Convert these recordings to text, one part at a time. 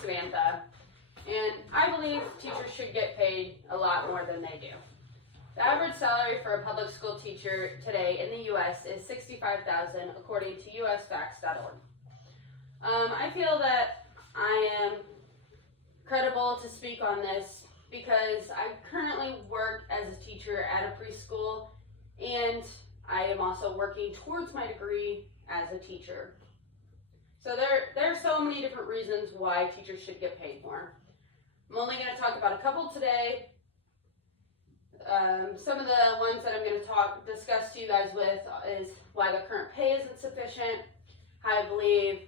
Samantha, and I believe teachers should get paid a lot more than they do. The average salary for a public school teacher today in the U.S. is $65,000, according to usfacts.org. I feel that I am credible to speak on this because I currently work as a teacher at a preschool, and I am also working towards my degree as a teacher. So there are so many different reasons why teachers should get paid more. I'm only going to talk about a couple today. Some of the ones that I'm going to discuss to you guys with is why the current pay isn't sufficient, how I believe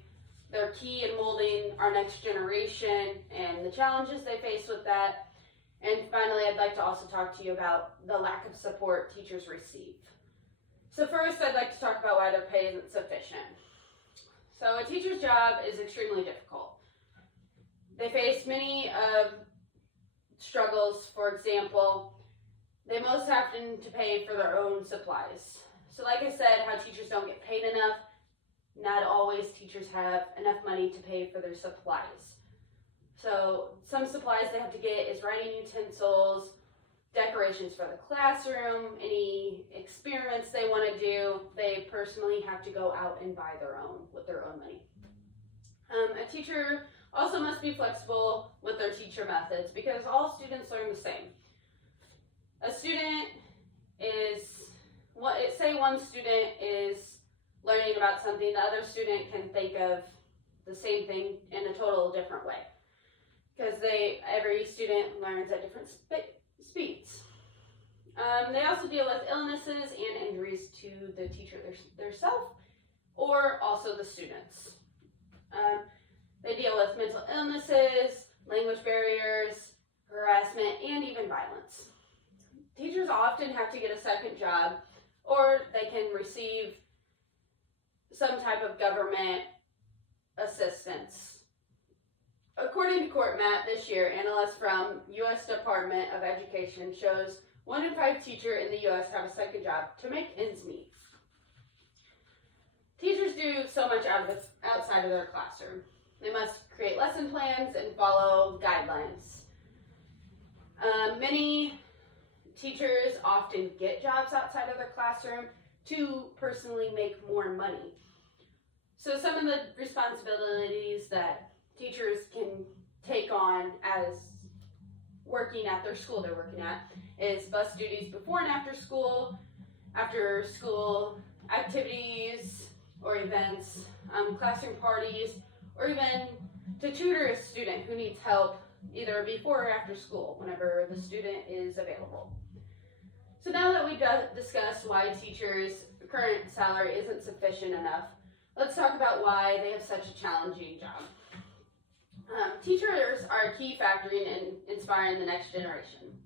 they're key in molding our next generation and the challenges they face with that. And finally, I'd like to also talk to you about the lack of support teachers receive. So first, I'd like to talk about why their pay isn't sufficient. So a teacher's job is extremely difficult. They face many struggles. For example, they most have to pay for their own supplies. So like I said, how teachers don't get paid enough, not always teachers have enough money to pay for their supplies. So some supplies they have to get is writing utensils, decorations for the classroom, any experiments they want to do, they personally have to go out and buy their own with their own money. A teacher also must be flexible with their teacher methods because all students learn the same. A student is, say one student is learning about something, the other student can think of the same thing in a total different way because every student learns at different speeds. They also deal with illnesses and injuries to the teacher themselves or also the students. They deal with mental illnesses, language barriers, harassment, and even violence. Teachers often have to get a second job, or they can receive some type of government assistance. According to CourtMat this year, analysts from U.S. Department of Education shows 1 in 5 teachers in the U.S. have a second job to make ends meet. Teachers do so much outside of their classroom. They must create lesson plans and follow guidelines. Many teachers often get jobs outside of their classroom to personally make more money. So some of the responsibilities that teachers can take on as working at their school they're working at is bus duties before and after school activities or events, classroom parties, or even to tutor a student who needs help either before or after school whenever the student is available. So now that we've discussed why teachers' current salary isn't sufficient enough, let's talk about why they have such a challenging job. Teachers are a key factor in inspiring the next generation.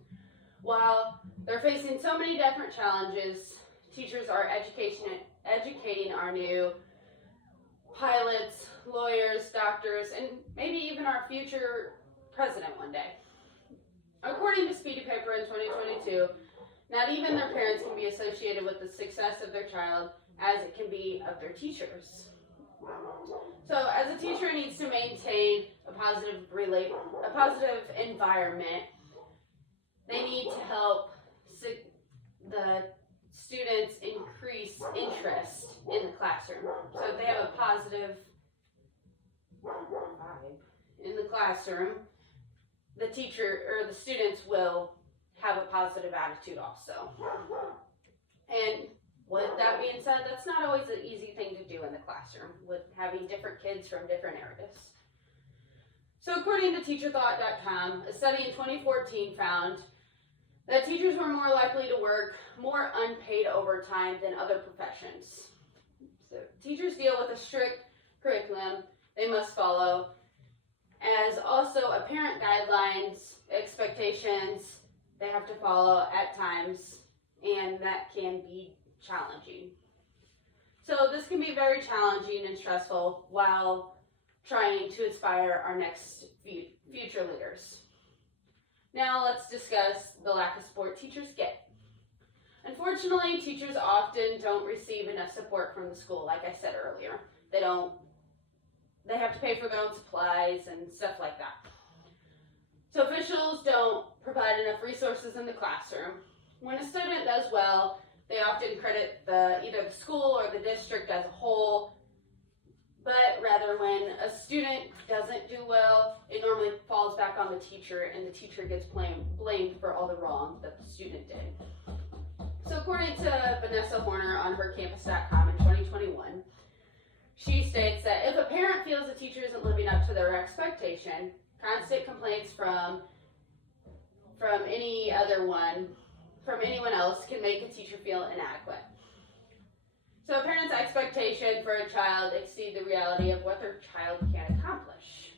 While they're facing so many different challenges, teachers are educating our new pilots, lawyers, doctors, and maybe even our future president one day. According to Speedy Paper in 2022, not even their parents can be associated with the success of their child as it can be of their teachers. So as a teacher needs to maintain a positive environment, they need to help the students increase interest in the classroom. So if they have a positive vibe in the classroom, the teacher or the students will have a positive attitude also. And with that being said, that's not always an easy thing to do in the classroom with having different kids from different areas. So according to teacherthought.com, a study in 2014 found that teachers were more likely to work more unpaid overtime than other professions. So teachers deal with a strict curriculum they must follow, as also apparent guidelines, expectations they have to follow at times, and that can be challenging. So this can be very challenging and stressful while trying to inspire our next future leaders. Now let's discuss the lack of support teachers get. Unfortunately, teachers often don't receive enough support from the school, like I said earlier. They don't they have to pay for their own supplies and stuff like that. So officials don't provide enough resources in the classroom. When a student does well, they often credit either the school or the district as a whole, but rather when a student doesn't do well, it normally falls back on the teacher, and the teacher gets blamed for all the wrong that the student did. So according to Vanessa Horner on hercampus.com in 2021, she states that if a parent feels the teacher isn't living up to their expectation, constant complaints from anyone else can make a teacher feel inadequate. So a parent's expectation for a child exceed the reality of what their child can accomplish.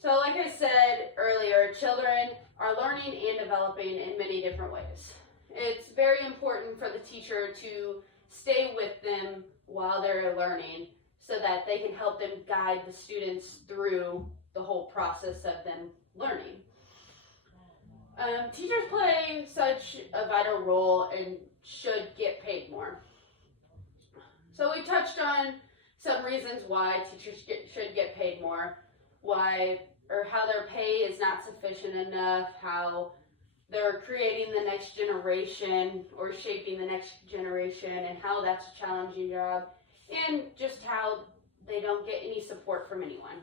So like I said earlier, children are learning and developing in many different ways. It's very important for the teacher to stay with them while they're learning so that they can help them guide the students through the whole process of them learning. Teachers play such a vital role and should get paid more. So we touched on some reasons why teachers should get paid more, how their pay is not sufficient enough, how they're creating the next generation or shaping the next generation, and how that's a challenging job, and just how they don't get any support from anyone.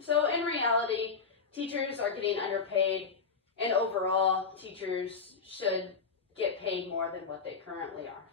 So in reality, teachers are getting underpaid, and overall, teachers should get paid more than what they currently are.